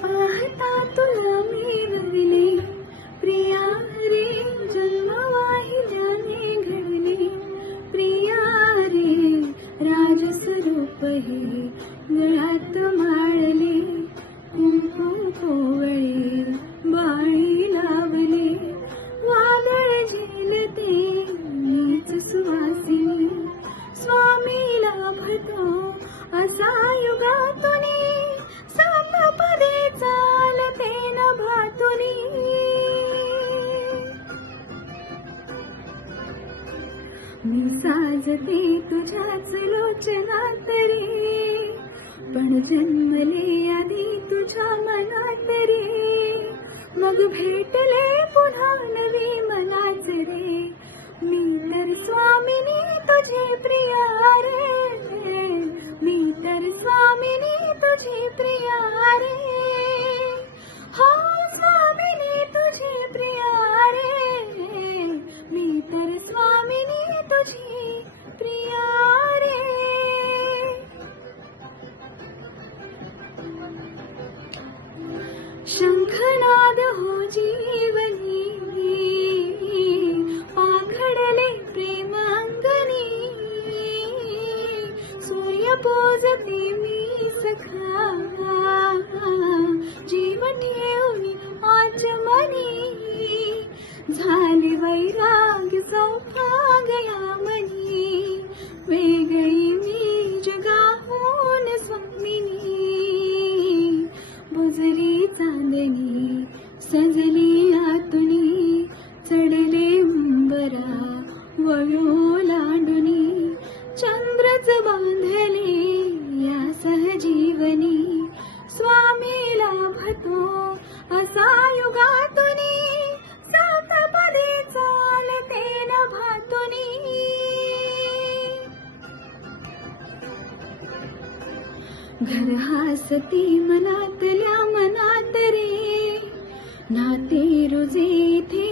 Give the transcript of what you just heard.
पाहता तुला मिळवले प्रिया रे, जन्म वाहिल्याने घडले प्रिया रे, राजस्वरूप हे गळ्यात माळले, कुंकुम कोवळे बाळी लावले, वादळ झेलते मीच सुवासिनी, स्वामीला भटो असा युगातुनी, सातपदे चालते न भातुनी. मी साजते तुझ्याच लोचनात रे, पण जन्मले आधी तुझ्या मनात रे, मग भेटले पुन्हा नवी मनाच रे, मी तर स्वामिनी तुझी प्रिया रे, मी तर स्वामिनी तुझी प्रिया रे, हो स्वामिनी तुझी प्रिया रे, मी तर स्वामिनी तुझी प्रिया रे. शंखनाद हो जीवनी, पाखडले प्रेम अंगणी, सूर्य पोजते मी सखा, जीव ठेवणी आचमनी, झाले वैराग्य सौभाग या मनी, वेगळी मी जगाहून स्वामिनी, बुजली चांदणी सजली आतुनी, चढले उंबरा वळो लांडुनी, चंद्रच बांधले या सहजीवनी, स्वामीला भटो असा युगातुनी, सातपदे चालते न भातुनी. घर हासती मनातल्या मनात रे, नाते रुजे इथे